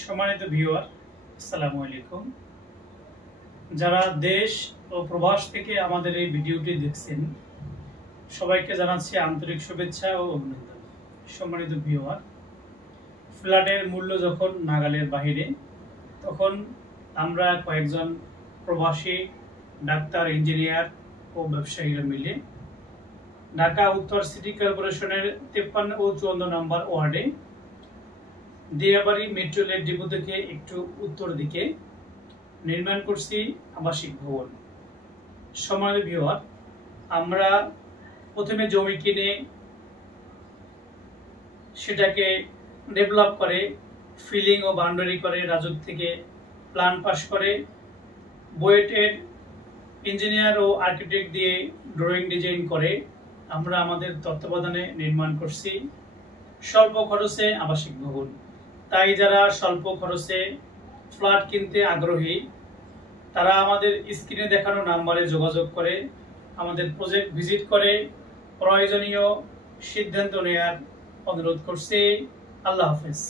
সম্মানিত ভিউয়ার, আসসালামু আলাইকুম। যারা দেশ ও প্রবাস থেকে আমাদের এই ভিডিওটি দেখছেন, সবাইকে জানাচ্ছি আন্তরিক শুভেচ্ছা ও অভিনন্দন। সম্মানিত ভিউয়ার, ফ্ল্যাটের মূল্য যখন নাগালের বাহিরে, তখন আমরা কয়েকজন প্রবাসী ডাক্তার, ইঞ্জিনিয়ার ও ব্যবসায়ীরা মিলে ঢাকা উত্তর সিটি কর্পোরেশনের 53 ও 54 নম্বর ওয়ার্ডে দিয়াবাড়ি মেট্রো রেল ডিপো থেকে একটু উত্তর দিকে নির্মাণ করছি আবাসিক ভবন। সম্মানিত ভিউয়ার, আমরা প্রথমে জমি কিনে সেটাকে ডেভেলপ করে ফিলিং ও বাউন্ডারি করে, রাজুক থেকে প্ল্যান পাস করে, বুয়েটের ইঞ্জিনিয়ার ও আর্কিটেক্ট দিয়ে ড্রয়িং ডিজাইন করে আমরা আমাদের তত্ত্বাবধানে নির্মাণ করছি স্বল্প খরচে আবাসিক ভবন। তাই যারা স্বল্প খরচে ফ্ল্যাট কিনতে আগ্রহী, তারা আমাদের স্ক্রিনে দেখানো নাম্বারে যোগাযোগ করে আমাদের প্রজেক্ট ভিজিট করে প্রয়োজনীয় সিদ্ধান্ত নেয়ার অনুরোধ করছি। আল্লাহ হাফেজ।